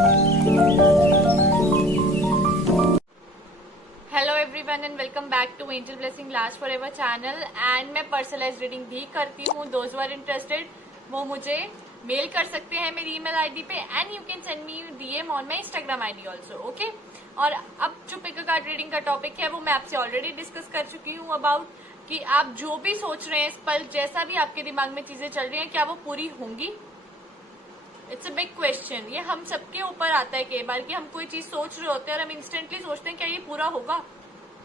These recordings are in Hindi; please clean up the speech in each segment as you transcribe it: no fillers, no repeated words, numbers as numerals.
Hello everyone and welcome back to angel blessing last for ever channel. And मैं पर्सनलाइज रीडिंग भी करती हूँ। दोज आर इंटरेस्टेड वो मुझे मेल कर सकते हैं मेरी ईमेल आईडी पे, and you can send me DM on my Instagram ID also, okay. और अब जो पिक कार्ड रीडिंग का टॉपिक है वो मैं आपसे ऑलरेडी डिस्कस कर चुकी हूँ अबाउट कि आप जो भी सोच रहे हैं इस पल, जैसा भी आपके दिमाग में चीजें चल रही हैं, क्या वो पूरी होंगी। It's a big question. ये हम सबके ऊपर आता है कई बार कि हम कोई चीज सोच रहे होते हैं और हम इंस्टेंटली सोचते हैं क्या ये पूरा होगा।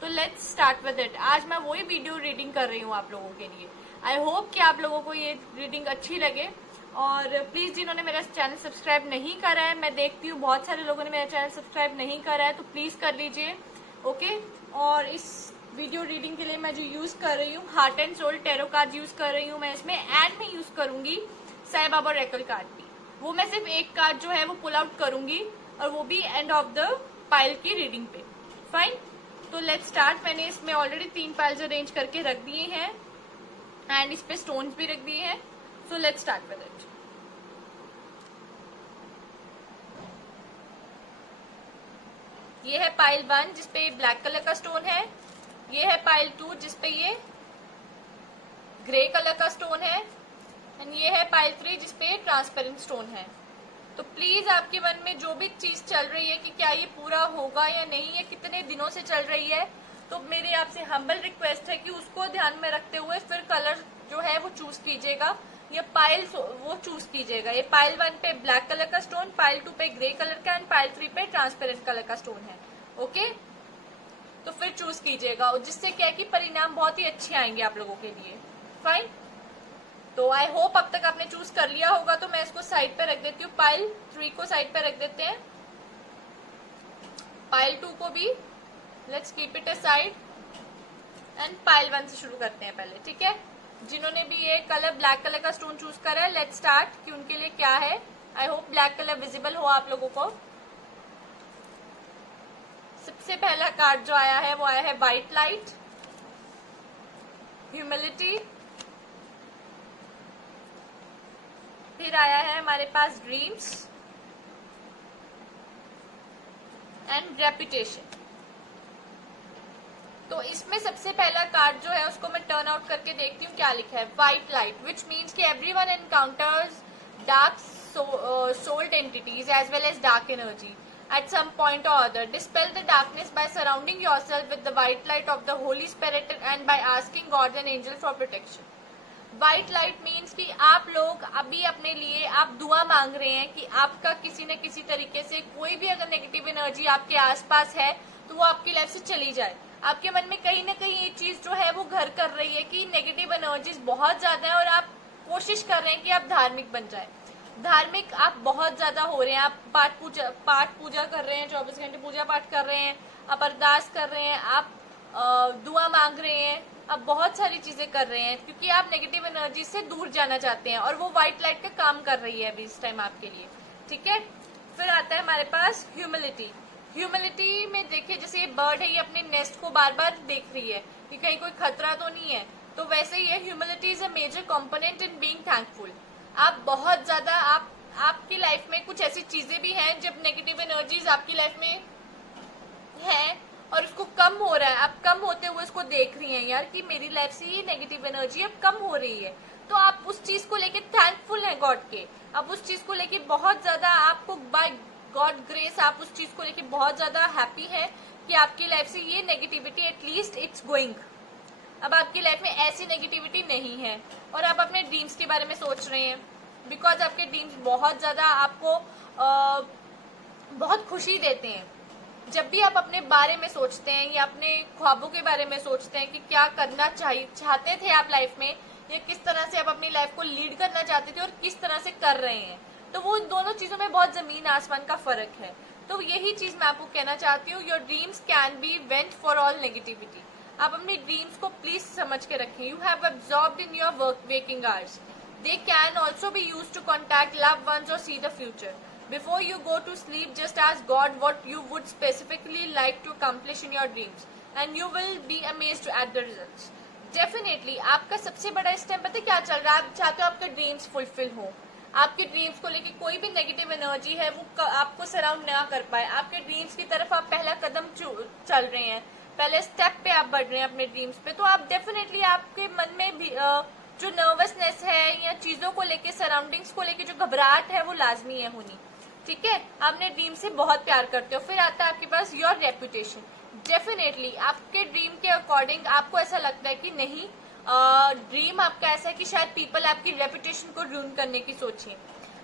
तो लेट्स स्टार्ट विद इट। आज मैं वही वीडियो रीडिंग कर रही हूँ आप लोगों के लिए। आई होप कि आप लोगों को ये रीडिंग अच्छी लगे। और प्लीज जिन्होंने मेरा चैनल सब्सक्राइब नहीं करा है, मैं देखती हूँ बहुत सारे लोगों ने मेरा चैनल सब्सक्राइब नहीं करा है, तो प्लीज कर लीजिए, ओके। और इस वीडियो रीडिंग के लिए मैं जो यूज कर रही हूँ heart and soul tarot card use कर रही हूँ मैं इसमें, एंड मैं यूज करूंगी साईं बाबा ऑरेकल कार्ड भी। वो मैं सिर्फ एक कार्ड जो है वो पुल आउट करूंगी और वो भी एंड ऑफ द पाइल की रीडिंग पे। फाइन, तो लेट्स स्टार्ट। मैंने इसमें ऑलरेडी 3 पाइल्स अरेंज करके रख दिए हैं एंड इस पे स्टोन्स भी रख दिए हैं। So let's start with it. ये है पाइल 1 जिसपे ब्लैक कलर का स्टोन है। ये है पाइल 2 जिसपे ये ग्रे कलर का स्टोन है, एंड ये है पाइल 3 जिसपे ट्रांसपेरेंट स्टोन है। तो प्लीज आपके मन में जो भी चीज चल रही है कि क्या ये पूरा होगा या नहीं, ये कितने दिनों से चल रही है, तो मेरी आपसे हम्बल रिक्वेस्ट है कि उसको ध्यान में रखते हुए फिर कलर जो है वो चूज कीजिएगा, ये पाइल वो चूज कीजिएगा। ये पाइल 1 पे ब्लैक कलर का स्टोन, पाइल 2 पे ग्रे कलर का, एंड पाइल 3 पे ट्रांसपेरेंट कलर का स्टोन है, ओके। तो फिर चूज कीजिएगा, जिससे क्या है कि परिणाम बहुत ही अच्छे आएंगे आप लोगों के लिए। फाइन, तो आई होप अब तक आपने चूज कर लिया होगा। तो मैं इसको साइड पे रख देती हूँ, पाइल 3 को साइड पे रख देते हैं, पाइल 2 को भी let's keep it aside, and pile 1 से शुरू करते हैं पहले, ठीक है। जिन्होंने भी ये कलर ब्लैक कलर का स्टोन चूज करा है, लेट्स स्टार्ट कि उनके लिए क्या है। I hope black colour visible हो आप लोगों को। सबसे पहला कार्ड जो आया है वो आया है वाइट लाइट, ह्यूमिलिटी, फिर आया है हमारे पास ड्रीम्स एंड रेपुटेशन। तो इसमें सबसे पहला कार्ड जो है उसको मैं टर्न आउट करके देखती हूँ क्या लिखा है। व्हाइट लाइट विच मीन्स कि everyone encounters dark souled entities as well as dark energy at some point or other. Dispel the darkness by surrounding yourself with the white light of the Holy Spirit and by asking God and angel for protection. White light means कि आप लोग अभी अपने लिए आप दुआ मांग रहे हैं कि आपका किसी न किसी तरीके से कोई भी अगर नेगेटिव एनर्जी आपके आसपास है तो वो आपकी लाइफ से चली जाए। आपके मन में कहीं ना कहीं ये चीज जो है वो घर कर रही है कि नेगेटिव एनर्जीज बहुत ज्यादा है और आप कोशिश कर रहे हैं कि आप धार्मिक बन जाए। धार्मिक आप बहुत ज्यादा हो रहे हैं, आप पाठ पूजा कर रहे हैं, 24 घंटे पूजा पाठ कर रहे हैं, आप अरदास कर रहे हैं, आप दुआ मांग रहे हैं, आप बहुत सारी चीजें कर रहे हैं क्योंकि आप नेगेटिव एनर्जी से दूर जाना चाहते हैं, और वो व्हाइट लाइट का काम कर रही है अभी इस टाइम आपके लिए, ठीक है। फिर आता है हमारे पास ह्यूमिलिटी। ह्यूमिलिटी में देखिए जैसे ये बर्ड है, ये अपने नेस्ट को बार बार देख रही है कि कहीं कोई खतरा तो नहीं है, तो वैसे ही है humility is a major component in being thankful. आप बहुत ज्यादा आपकी लाइफ में कुछ ऐसी चीजें भी हैं जब नेगेटिव एनर्जीज आपकी लाइफ में है और उसको कम हो रहा है, आप कम होते हुए उसको देख रही हैं यार कि मेरी लाइफ से ये नेगेटिव एनर्जी अब कम हो रही है, तो आप उस चीज को लेके थैंकफुल हैं गॉड के। आप उस चीज को लेके बहुत ज्यादा, आपको बाय गॉड ग्रेस आप उस चीज को लेके बहुत ज्यादा हैप्पी है कि आपकी लाइफ से ये नेगेटिविटी एटलीस्ट इट्स गोइंग। अब आपकी लाइफ में ऐसी नेगेटिविटी नहीं है और आप अपने ड्रीम्स के बारे में सोच रहे हैं, बिकॉज आपके ड्रीम्स बहुत ज्यादा आपको बहुत खुशी देते हैं। जब भी आप अपने बारे में सोचते हैं या अपने ख्वाबों के बारे में सोचते हैं कि क्या करना चाहते थे आप लाइफ में, या किस तरह से आप अपनी लाइफ को लीड करना चाहते थे और किस तरह से कर रहे हैं, तो वो दोनों चीजों में बहुत जमीन आसमान का फर्क है। तो यही चीज मैं आपको कहना चाहती हूँ, your dreams can be vent for all negativity. आप अपनी ड्रीम्स को प्लीज समझ के रखें। You have absorbed in your waking hours. They can also be used to contact loved ones और see the future. Before you go to sleep, just ask God what you would specifically like to accomplish in your dreams, and you will be amazed at the results. Definitely, आपका सबसे बड़ा स्टेप पता है क्या चल रहा है? आप चाहते हो आपके ड्रीम्स फुलफिल हो, आपके ड्रीम्स को लेके कोई भी नेगेटिव एनर्जी है वो आपको सराउंड ना कर पाए। आपके ड्रीम्स की तरफ आप पहला कदम चल रहे हैं, पहले स्टेप पे आप बढ़ रहे हैं अपने ड्रीम्स पे, तो आप डेफिनेटली आपके मन में भी जो नर्वसनेस है या चीजों को लेके, सराउंडिंग्स को लेके जो घबराहट है वो लाजमी है होनी। ठीक है, आपने ड्रीम से बहुत प्यार करते हो। फिर आता है आपके पास योर रेपुटेशन। डेफिनेटली आपके ड्रीम के अकॉर्डिंग आपको ऐसा लगता है कि नहीं, ड्रीम आपका ऐसा है कि शायद पीपल आपकी रेपुटेशन को रूइन करने की सोचें,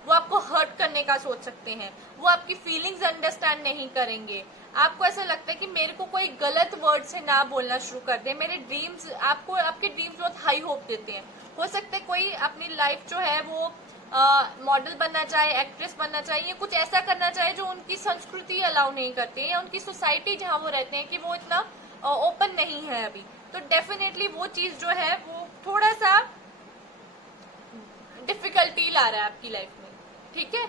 वो आपको हर्ट करने का सोच सकते हैं, वो आपकी फीलिंग्स अंडरस्टैंड नहीं करेंगे। आपको ऐसा लगता है कि मेरे को कोई गलत वर्ड से ना बोलना शुरू कर दे। मेरे ड्रीम्स, आपको आपके ड्रीम्स बहुत हाई होप देते हैं। हो सकता है कोई अपनी लाइफ जो है वो मॉडल बनना चाहे, एक्ट्रेस बनना चाहे, या कुछ ऐसा करना चाहे जो उनकी संस्कृति अलाउ नहीं करती है, या उनकी सोसाइटी जहाँ वो रहते हैं कि वो इतना ओपन नहीं है अभी। तो डेफिनेटली वो चीज जो है वो थोड़ा सा डिफिकल्टी ला रहा है आपकी लाइफ में। ठीक है,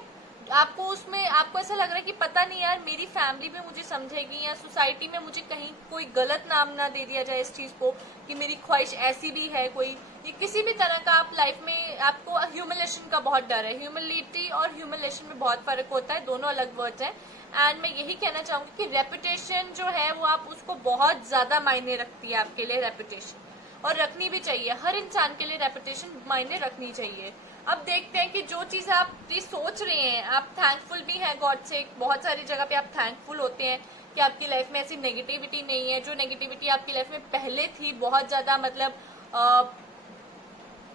आपको उसमें आपको ऐसा लग रहा है कि पता नहीं यार, मेरी फैमिली में मुझे समझेगी या सोसाइटी में मुझे कहीं कोई गलत नाम ना दे दिया जाए इस चीज को कि मेरी ख्वाहिश ऐसी भी है कोई, ये किसी भी तरह का आप लाइफ में, आपको ह्यूमिलेशन का बहुत डर है। ह्यूमिलिटी और ह्यूमिलेशन में बहुत फर्क होता है, दोनों अलग वर्ड्स हैं। एंड मैं यही कहना चाहूंगी कि रेपुटेशन जो है वो आप उसको बहुत ज्यादा मायने रखती है आपके लिए रेपुटेशन, और रखनी भी चाहिए। हर इंसान के लिए रेपुटेशन मायने रखनी चाहिए। अब देखते हैं कि जो चीज आप सोच रहे हैं, आप थैंकफुल भी हैं गॉड से, बहुत सारी जगह पे आप थैंकफुल होते हैं कि आपकी लाइफ में ऐसी नेगेटिविटी नहीं है। जो नेगेटिविटी आपकी लाइफ में पहले थी, बहुत ज्यादा मतलब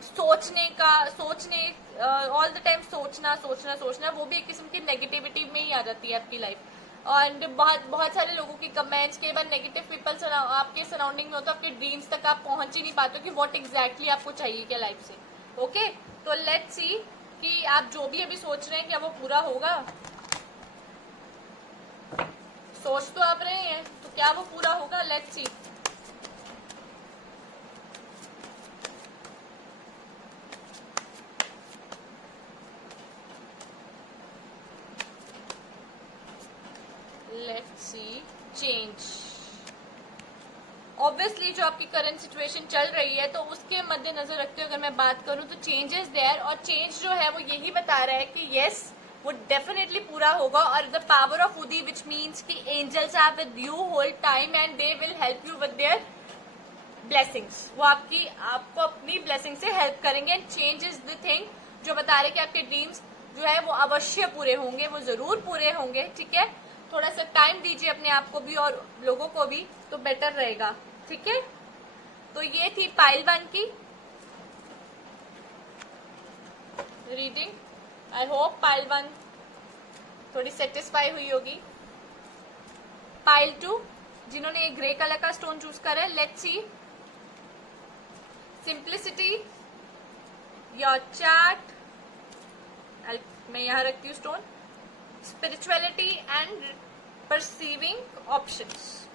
सोचने ऑल द टाइम सोचना, वो भी एक किस्म की नेगेटिविटी में ही आ जाती है आपकी लाइफ। और बहुत सारे लोगों की कमेंट्स के बाद नेगेटिव पीपल आपके सराउंडिंग में हो, तो आपके ड्रीम्स तक आप पहुंच ही नहीं पाते कि व्हाट एग्जैक्टली आपको चाहिए क्या लाइफ से। ओके, तो लेट्स सी कि आप जो भी अभी सोच रहे हैं क्या वो पूरा होगा। सोच तो आप रहे हैं, तो क्या वो पूरा होगा? Let's see. Let's see change. Obviously जो आपकी करंट सिचुएशन चल रही है, तो उसके मद्देनजर रखते हुए अगर मैं बात करूं तो चेंजेस देयर, और चेंज जो है वो यही बता रहा है कि यस, वो डेफिनेटली पूरा होगा। और द पावर ऑफ उदी, विच मीन्स कि angels are with you whole time and they will help you with their blessings. वो आपको अपनी ब्लेसिंग से हेल्प करेंगे। And change is the thing जो बता रहे कि आपके ड्रीम्स जो है वो अवश्य पूरे होंगे, वो जरूर पूरे होंगे। ठीक है, थोड़ा सा टाइम दीजिए अपने आप को भी और लोगों को भी, तो बेटर रहेगा। ठीक है, तो ये थी पाइल 1 की रीडिंग। आई होप पाइल 1 थोड़ी सेटिस्फाई हुई होगी। पाइल 2 जिन्होंने ये ग्रे कलर का स्टोन चूज करा है, let's see. Simplicity, your chart, मैं यहां रखती हूँ stone. Spirituality and perceiving options.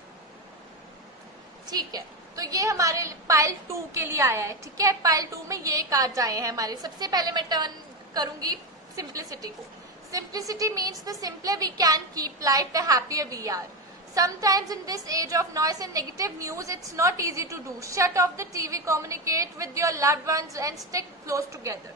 ठीक है, तो ये हमारे पाइल 2 के लिए आया है। ठीक है, पाइल 2 में ये कार्ड्स आए हैं हमारे। सबसे पहले मैं टर्न करूंगी सिंप्लिसिटी को। Simplicity means the simpler we can keep life the happier we are. Sometimes in this age of noise and negative news, it's not easy to do. Shut off the TV, communicate with your loved ones and stick close together.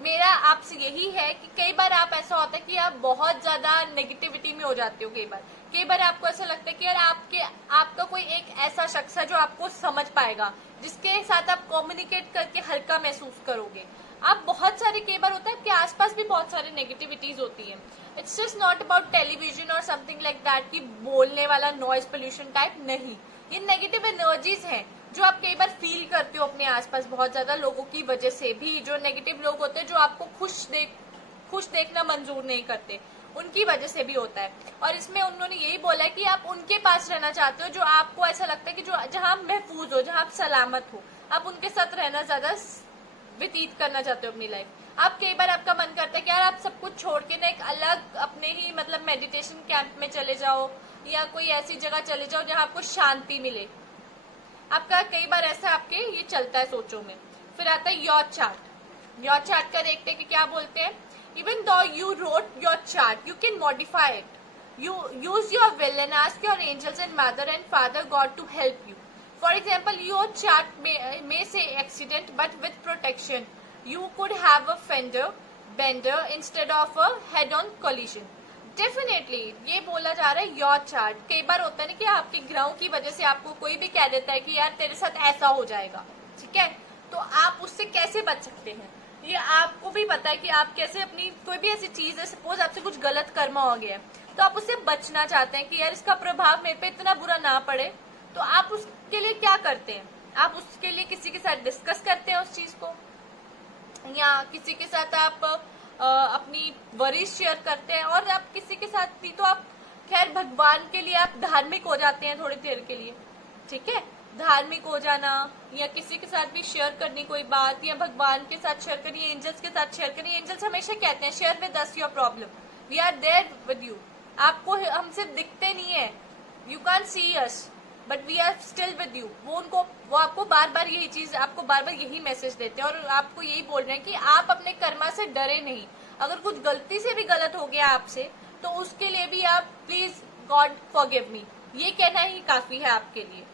मेरा आपसे यही है कि कई बार आप ऐसा होता है कि आप बहुत ज्यादा नेगेटिविटी में हो जाते हो। कई बार आपको ऐसा लगता है कि यार आपका कोई एक ऐसा शख्स है जो आपको समझ पाएगा, जिसके साथ आप कम्युनिकेट करके हल्का महसूस करोगे। आप बहुत सारे, कई बार होता है आपके आसपास भी बहुत सारे नेगेटिविटीज होती है। It's just not about television और समथिंग लाइक दैट कि बोलने वाला नॉइज पोल्यूशन टाइप नहीं। ये नेगेटिव एनर्जीज हैं जो आप कई बार फील करते हो अपने आसपास बहुत ज्यादा लोगों की वजह से भी। जो नेगेटिव लोग होते हैं जो आपको खुश देखना मंजूर नहीं करते, उनकी वजह से भी होता है। और इसमें उन्होंने यही बोला है कि आप उनके पास रहना चाहते हो जो आपको ऐसा लगता है कि जो जहां आप महफूज हो, जहां आप सलामत हो, आप उनके साथ रहना ज्यादा व्यतीत करना चाहते हो अपनी लाइफ। आप कई बार आपका मन करता है कि यार आप सब कुछ छोड़ के ना एक अलग अपने ही मतलब मेडिटेशन कैंप में चले जाओ, या कोई ऐसी जगह चले जाओ जहां आपको शांति मिले। आपका कई बार ऐसा आपके ये चलता है सोचों में। फिर आता है योर चार्ट। योर चार्ट का देखते हैं कि क्या बोलते हैं। Even though you wrote your chart, you can modify it. You use your will and ask your angels and mother and father God to help you. For example, your chart may say accident, but with protection. You could have a fender, bender instead of a head on collision. Definitely ये बोला जा रहा है योर चार्ट। कई बार होता है ना कि आपके ग्रहों की वजह से आपको कोई भी कह देता है कि यार तेरे साथ ऐसा हो जाएगा, ठीक है, तो आप उससे कैसे बच सकते हैं, ये आपको भी पता है कि आप कैसे अपनी कोई भी ऐसी चीज है, सपोज आपसे कुछ गलत कर्म हो गया है तो आप उससे बचना चाहते हैं कि यार इसका प्रभाव मेरे पे इतना बुरा ना पड़े, तो आप उसके लिए क्या करते हैं, आप उसके लिए किसी के साथ डिस्कस करते हैं उस चीज को, या किसी के साथ आप अपनी वरीज शेयर करते हैं, और आप किसी के साथ भी तो आप खैर भगवान के लिए आप धार्मिक हो जाते हैं थोड़ी देर के लिए, ठीक है, धार्मिक हो जाना या किसी के साथ भी शेयर करनी कोई बात, या भगवान के साथ शेयर करिए, एंजल्स के साथ शेयर करिए। एंजल्स हमेशा कहते हैं share with us your problem, we are there with you. आपको हम सिर्फ दिखते नहीं है, you can see us but we are still with you. वो आपको बार बार यही चीज, आपको बार बार यही मैसेज देते हैं और आपको यही बोल रहे हैं कि आप अपने कर्मा से डरे नहीं। अगर कुछ गलती से भी गलत हो गया आपसे तो उसके लिए भी आप प्लीज गॉड फॉरगिव मी, ये कहना ही काफी है आपके लिए,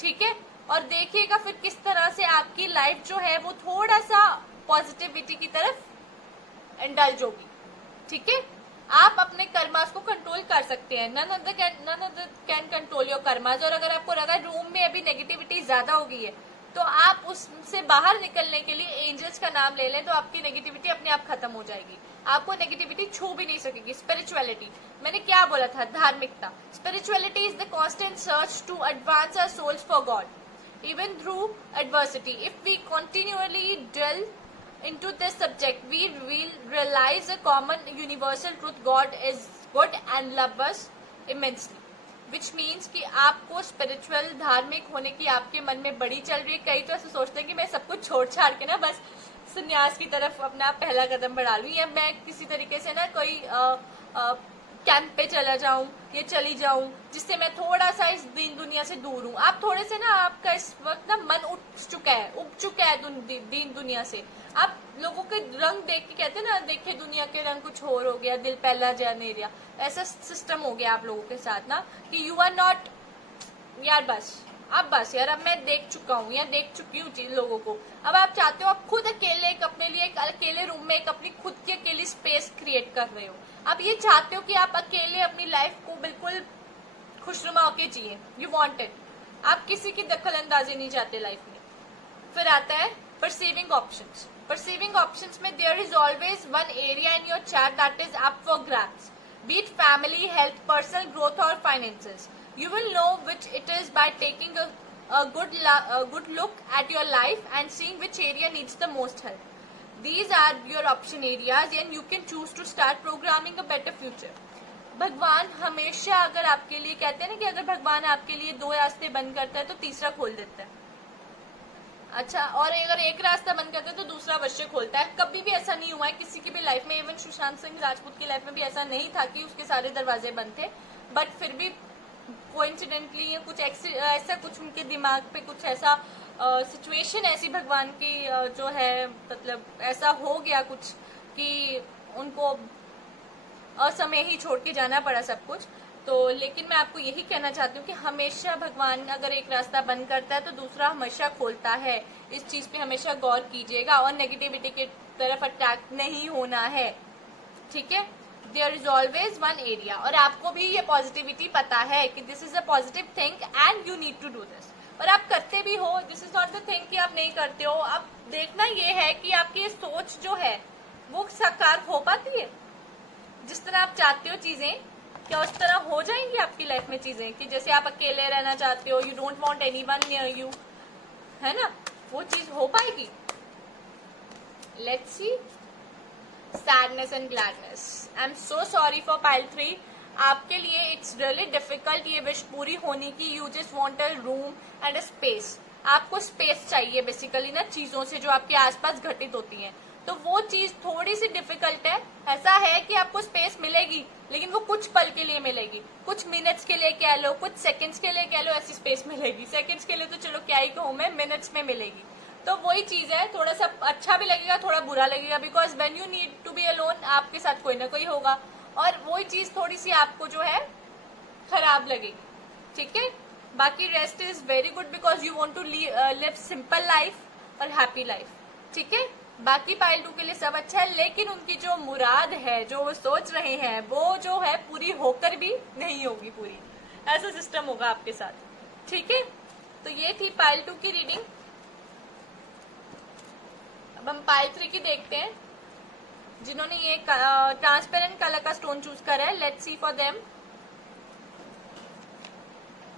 ठीक है। और देखिएगा फिर किस तरह से आपकी लाइफ जो है वो थोड़ा सा पॉजिटिविटी की तरफ इंडल्ज होगी, ठीक है। आप अपने कर्मास को कंट्रोल कर सकते हैं, none other can control your karmas. और अगर आपको लगा रूम में अभी नेगेटिविटी ज्यादा हो गई है तो आप उससे बाहर निकलने के लिए एंजल्स का नाम ले लें, तो आपकी नेगेटिविटी अपने आप खत्म हो जाएगी, आपको नेगेटिविटी छू भी नहीं सकेगी। स्पिरिचुअलिटी, मैंने क्या बोला था, धार्मिकता। Spirituality is the constant search to advance our souls for God even through adversity. If we continuously dwell into this subject we will realize a common universal truth, God is good and loves us immensely, which means कि आपको स्पिरिचुअल धार्मिक होने की आपके मन में बड़ी चल रही है। कई तो ऐसे सोचते हैं कि मैं सब कुछ छोड़ छाड़ के ना बस संन्यास की तरफ अपना पहला कदम बढ़ा लूं, या मैं किसी तरीके से ना कोई कैंप पे चला जाऊं या चली जाऊं जिससे मैं थोड़ा सा इस दीन दुनिया से दूर हूं। आप थोड़े से ना, आपका इस वक्त ना मन उठ चुका है, उब चुका है दीन दुनिया से। आप लोगों के रंग देख के कहते हैं ना, देखे दुनिया के रंग कुछ और हो गया, दिल पहला जनेरिया, ऐसा सिस्टम हो गया आप लोगों के साथ ना कि यू आर नॉट, यार बस अब बस यार, अब मैं देख चुका हूँ या देख चुकी हूँ लोगों को। अब आप चाहते हो आप खुद अकेले एक अपने लिए एक अकेले रूम में एक अपनी खुद की अकेली स्पेस क्रिएट कर रहे हो। आप ये चाहते हो कि आप अकेले अपनी लाइफ को बिल्कुल खुशनुमा होके जिए, यू वांट इट। आप किसी की दखल अंदाजी नहीं चाहते लाइफ में। फिर आता है परसीविंग ऑप्शंस। परसीविंग ऑप्शंस में there is always one area in your chart that is up for grabs, be it family, health, personal growth और finances. You will know which it is by taking a good look at your life and seeing which area needs the most help. These are your option areas and you can choose to start programming a better future. भगवान हमेशा अगर आपके लिए कहते हैं ना कि अगर भगवान आपके लिए 2 रास्ते बंद करता है तो तीसरा खोल देता है। अच्छा, और अगर एक रास्ता बंद करता है तो दूसरा अवश्य खोलता है। कभी भी ऐसा नहीं हुआ है किसी की भी लाइफ में, इवन सुशांत सिंह राजपूत की लाइफ में भी ऐसा नहीं था कि उसके सारे दरवाजे बंद थे, बट फिर भी कोइंसिडेंटली या कुछ ऐसा कुछ उनके दिमाग पे कुछ ऐसा सिचुएशन ऐसी भगवान की जो है, मतलब ऐसा हो गया कुछ कि उनको असमय ही छोड़ के जाना पड़ा सब कुछ। तो लेकिन मैं आपको यही कहना चाहती हूँ कि हमेशा भगवान अगर एक रास्ता बंद करता है तो दूसरा हमेशा खोलता है। इस चीज पे हमेशा गौर कीजिएगा और नेगेटिविटी की तरफ अटैक नहीं होना है, ठीक है। There is always one area, और आपको भी ये पॉजिटिविटी पता है कि this is a positive thing and you need to do this, और आप करते भी हो। This is not the thing कि आप नहीं करते हो। अब देखना ये है कि आपकी ये सोच जो है वो साकार हो पाती है, जिस तरह आप चाहते हो चीजें, क्या उस तरह हो जाएंगी आपकी लाइफ में चीजें, कि जैसे आप अकेले रहना चाहते हो, you don't want anyone near you, है ना, वो चीज हो पाएगी। Let's see sadness and gladness. I am so sorry for pile 3, आपके लिए इट्स रियली डिफिकल्ट ये विश पूरी होने की। You just want a room and a space. आपको स्पेस चाहिए बेसिकली ना चीजों से जो आपके आसपास घटित होती हैं, तो वो चीज थोड़ी सी डिफिकल्ट है। ऐसा है कि आपको स्पेस मिलेगी लेकिन वो कुछ पल के लिए मिलेगी, कुछ मिनट्स के लिए कह लो, कुछ सेकंड्स के लिए कह लो, ऐसी स्पेस मिलेगी। सेकंड्स के लिए तो चलो क्या ही कहूँ मैं, मिनट्स में मिलेगी। तो वही चीज है, थोड़ा सा अच्छा भी लगेगा, थोड़ा बुरा लगेगा, because when you need to be alone आपके साथ कोई ना कोई होगा, और वही चीज थोड़ी सी आपको जो है खराब लगेगी, ठीक है। बाकी rest is very good because you want to live simple life और हैप्पी लाइफ, ठीक है। बाकी पाइल 2 के लिए सब अच्छा है, लेकिन उनकी जो मुराद है, जो वो सोच रहे हैं, वो जो है पूरी होकर भी नहीं होगी पूरी। ऐसा सिस्टम होगा आपके साथ, ठीक है। तो ये थी पाइल 2 की रीडिंग। अब हम पाइल 3 की देखते हैं, जिन्होंने ये ट्रांसपेरेंट कलर का स्टोन चूज करा है। Let's see for them.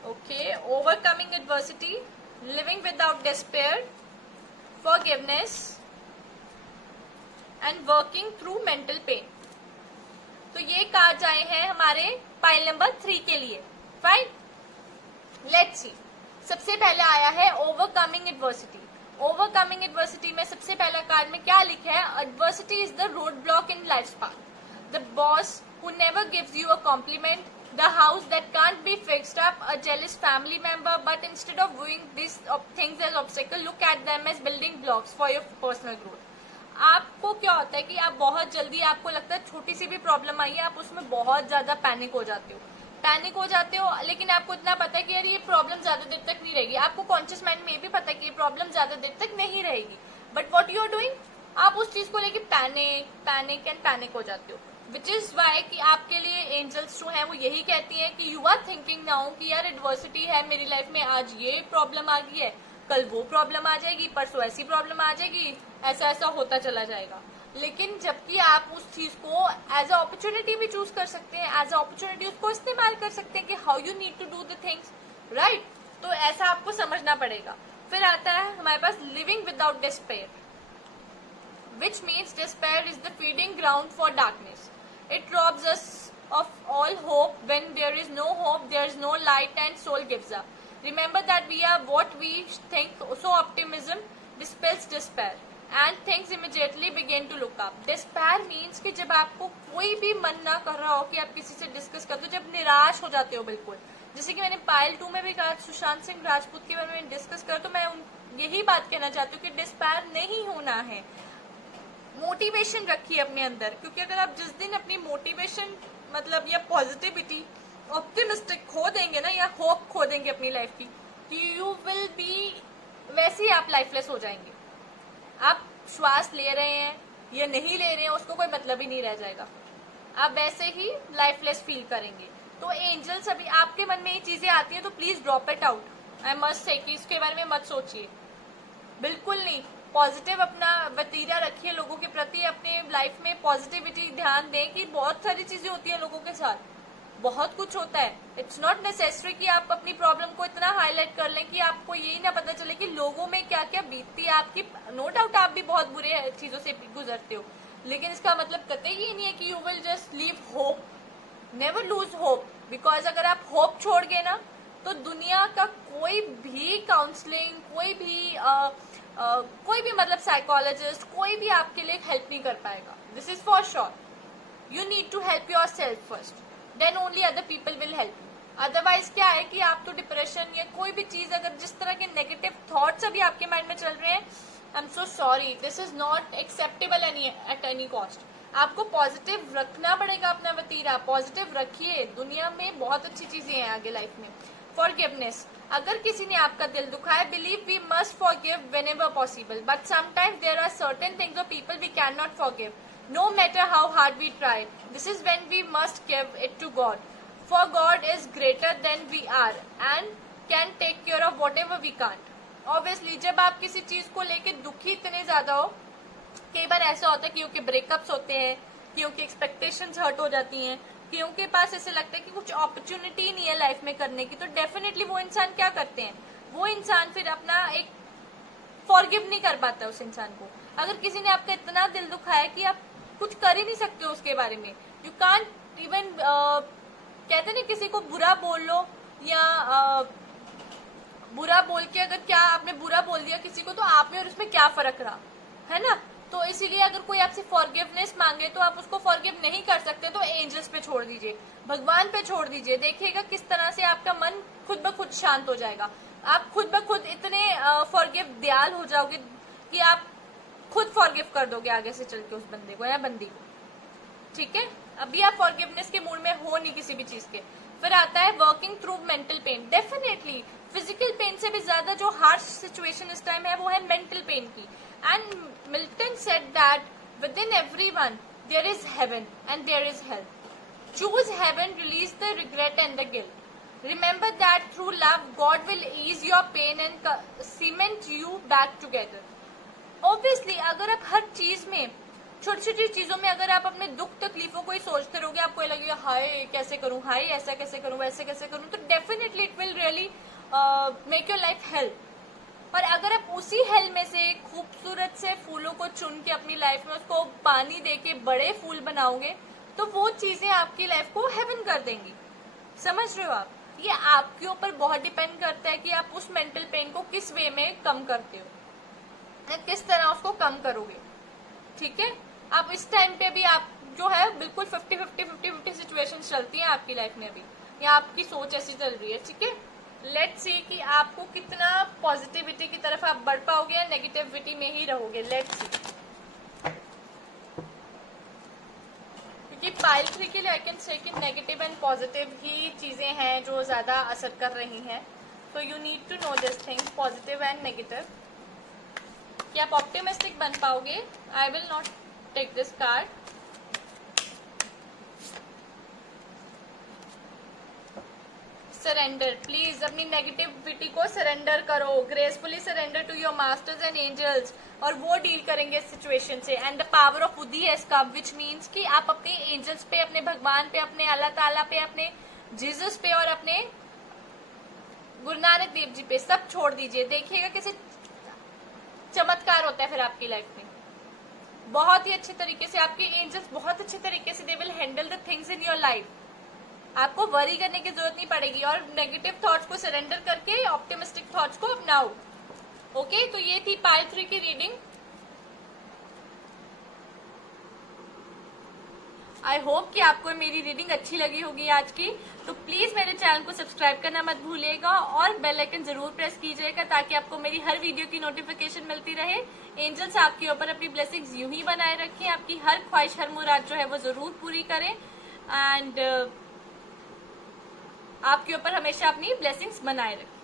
Okay, overcoming adversity, living without despair, forgiveness and working through mental pen. तो ये कार्ड आए हैं हमारे पाइल नंबर 3 के लिए, राइट। Let's see. सबसे पहले आया है ओवरकमिंग एडवर्सिटी। ओवरकमिंग एडवर्सिटी में सबसे पहला कार्ड में क्या लिखा है? Adversity is the road block in life path, the boss who never gives you a compliment, the house that can't be fixed up, a jealous family member, but instead of viewing these things as obstacle, look at them as building blocks for your personal growth. आपको क्या होता है कि आप बहुत जल्दी, आपको लगता है छोटी सी भी प्रॉब्लम आई है, आप उसमें बहुत ज्यादा पैनिक हो जाते हो, लेकिन आपको इतना पता है कि यार ये प्रॉब्लम ज्यादा देर तक नहीं रहेगी। आपको कॉन्शियस माइंड में भी पता है कि ये प्रॉब्लम ज्यादा देर तक नहीं रहेगी, but what you are doing, आप उस चीज को लेके पैनिक हो जाते हो। विच इज वाई कि आपके लिए एंजल्स जो है वो यही कहती हैं कि यू आर थिंकिंग नाउ कि यार एडवर्सिटी है मेरी लाइफ में, आज ये प्रॉब्लम आ गई है, कल वो प्रॉब्लम आ जाएगी, परसों ऐसी प्रॉब्लम आ जाएगी, ऐसा होता चला जाएगा। लेकिन जबकि आप उस चीज को एज अ अपॉर्चुनिटी भी चूज कर सकते हैं, एज अ अपॉर्चुनिटी उसको इस्तेमाल कर सकते हैं कि how you need to do the things, right. तो ऐसा आपको समझना पड़ेगा। फिर आता है हमारे पास living without despair, which means despair is the feeding ground for darkness. It robs us of all hope. When there is no hope, there is no light and soul gives up. Remember that we are what we think, so optimism dispels despair and things immediately begin to look up. Despair means कि जब आपको कोई भी मन ना कर रहा हो कि आप किसी से डिस्कस करते हो, जब निराश हो जाते हो बिल्कुल, जैसे कि मैंने पाइल 2 में भी कहा, सुशांत सिंह राजपूत के बारे में डिस्कस कर, तो मैं यही बात कहना चाहती हूँ कि डिस्पायर नहीं होना है। मोटिवेशन रखिए अपने अंदर, क्योंकि अगर आप जिस दिन अपनी मोटिवेशन मतलब या पॉजिटिविटी ऑप्टिमिस्टिक खो देंगे ना, या होप खो देंगे अपनी लाइफ की, यू विल बी, वैसे ही आप लाइफलेस हो जाएंगे। आप श्वास ले रहे हैं या नहीं ले रहे हैं उसको कोई मतलब ही नहीं रह जाएगा, आप वैसे ही लाइफलेस फील करेंगे। तो एंजल्स, अभी आपके मन में ये चीजें आती हैं तो please drop it out. I must say कि इसके बारे में मत सोचिए, बिल्कुल नहीं। पॉजिटिव अपना वतीरा रखिए लोगों के प्रति, अपने लाइफ में पॉजिटिविटी ध्यान दें कि बहुत सारी चीजें होती हैं लोगों के साथ, बहुत कुछ होता है। इट्स नॉट नेसेसरी कि आप अपनी प्रॉब्लम को इतना हाईलाइट कर लें कि आपको यही ना पता चले कि लोगों में क्या क्या बीतती है आपकी। नो डाउट आप भी बहुत बुरे चीजों से गुजरते हो, लेकिन इसका मतलब कतई ये नहीं है कि you will just leave hope. Never lose hope, because अगर आप होप छोड़ गए ना, तो दुनिया का कोई भी काउंसलिंग, कोई भी मतलब साइकोलॉजिस्ट, कोई भी आपके लिए हेल्प नहीं कर पाएगा। This is for sure. You need to help yourself first, then only other people will help you. Otherwise क्या है कि आप तो डिप्रेशन या कोई भी चीज, अगर जिस तरह के नेगेटिव थॉट्स अभी आपके माइंड में चल रहे हैं, I am so sorry, this is not acceptable at any cost. आपको पॉजिटिव रखना पड़ेगा अपना वतीरा, पॉजिटिव रखिए। दुनिया में बहुत अच्छी चीजें हैं आगे लाइफ में। फॉरगिवनेस, अगर किसी ने आपका दिल दुखाया, believe we must forgive whenever possible, but sometimes there are certain things और people we can not forgive, no matter how hard we try. This is when we must give it to God, for God is greater than we are and can take care of whatever we can't. Obviously जब आप किसी चीज को लेके दुखी इतने ज्यादा हो, कई बार ऐसा होता है कि उनके ब्रेकअप्स होते हैं, कि उनकी एक्सपेक्टेशंस हर्ट हो जाती हैं, कि उनके पास ऐसे लगता है कि कुछ अपॉर्चुनिटी नहीं है लाइफ में करने की, तो डेफिनेटली वो इंसान क्या करते हैं, वो इंसान फिर अपना एक फॉरगिव नहीं कर पाता उस इंसान को। अगर किसी ने आपका इतना दिल दुखाया कि आप कुछ कर ही नहीं सकते हो उसके बारे में, यू कांट इवन, कहते ना किसी को बुरा बोल लो, या बुरा बोल के अगर क्या आपने बुरा बोल दिया किसी को, तो आप में और उसमें क्या फर्क रहा, है ना। तो इसीलिए अगर कोई आपसे फॉरगिवनेस मांगे तो आप उसको फॉरगिव नहीं कर सकते, तो एंजल्स पे छोड़ दीजिए, भगवान पे छोड़ दीजिए। देखिएगा किस तरह से आपका मन खुद ब खुद शांत हो जाएगा। आप खुद ब खुद इतने फॉरगिव दयाल हो जाओगे कि आप खुद फॉरगिव कर दोगे आगे से चल के उस बंदे को या बंदी को, ठीक है। अभी आप फॉरगिवनेस के मूड में हो नहीं किसी भी चीज के। फिर आता है working through mental pen. Definitely physical pain से भी ज्यादा जो हार्श सिचुएशन इस टाइम है वो है मेंटल पेन की। And Milton said that within everyone there is heaven and there is hell. Choose heaven, release the regret and the guilt. Remember that through love, God will ease your pain and cement you back together. Obviously, अगर आप हर चीज में, छोटी छोटी चीजों में अगर आप अपने दुख तकलीफों को ही सोचते रहोगे, आपको लगेगा हाय कैसे करूं, हाय ऐसा कैसे करूं, वैसे कैसे करूं, तो definitely it will really make your life hell. और अगर आप उसी हेल में से खूबसूरत से फूलों को चुन के अपनी लाइफ में उसको पानी दे के बड़े फूल बनाओगे, तो वो चीजें आपकी लाइफ को हेवन कर देंगी. समझ रहे हो आप? ये आपके ऊपर बहुत डिपेंड करता है कि आप उस मेंटल पेन को किस वे में कम करते हो, किस तरह उसको कम करोगे. ठीक है, आप इस टाइम पे भी आप जो है बिल्कुल 50-50 सिचुएशन चलती हैं आपकी लाइफ में अभी, या आपकी सोच ऐसी चल रही है. ठीक है, लेट्स सी कि आपको कितना पॉजिटिविटी की तरफ आप बढ़ पाओगे या नेगेटिविटी में ही रहोगे. लेट्स सी, क्योंकि पाइल 3 के लिए आई कैन से कि नेगेटिव एंड पॉजिटिव ही चीजें हैं जो ज्यादा असर कर रही हैं. So you need to know this things, positive and negative, कि आप ऑप्टिमिस्टिक बन पाओगे. I will not take this card. Surrender, please अपनी नेगेटिविटी को सरेंडर करो. Gracefully surrender to your masters and angels, और वो डील करेंगे इस सिचुएशन से. And the power of buddhi has come, which means कि आप अपने एंजल्स पे, अपने भगवान पे, अपने अल्लाह ताला पे, अपने जीसस पे और अपने गुरु नानक देव जी पे सब छोड़ दीजिए. देखिएगा कैसे चमत्कार होता है फिर आपकी लाइफ में. बहुत ही अच्छे तरीके से आपके एंजल्स, बहुत अच्छे तरीके से they will handle the things in your life. आपको वरी करने की जरूरत नहीं पड़ेगी, और नेगेटिव थॉट्स को सरेंडर करके ऑप्टिमिस्टिक थॉट्स को अपनाओ. ओके, तो ये थी पाइल 3 की रीडिंग. आई होप कि आपको मेरी रीडिंग अच्छी लगी होगी आज की. तो प्लीज मेरे चैनल को सब्सक्राइब करना मत भूलिएगा और बेल आइकन जरूर प्रेस कीजिएगा, ताकि आपको मेरी हर वीडियो की नोटिफिकेशन मिलती रहे. एंजल्स आपके ऊपर अपनी ब्लेसिंग्स यूं ही बनाए रखें, आपकी हर ख्वाहिश, हर मुराद जो है वो जरूर पूरी करें. एंड आपके ऊपर हमेशा अपनी ब्लेसिंग्स बनाए रखें.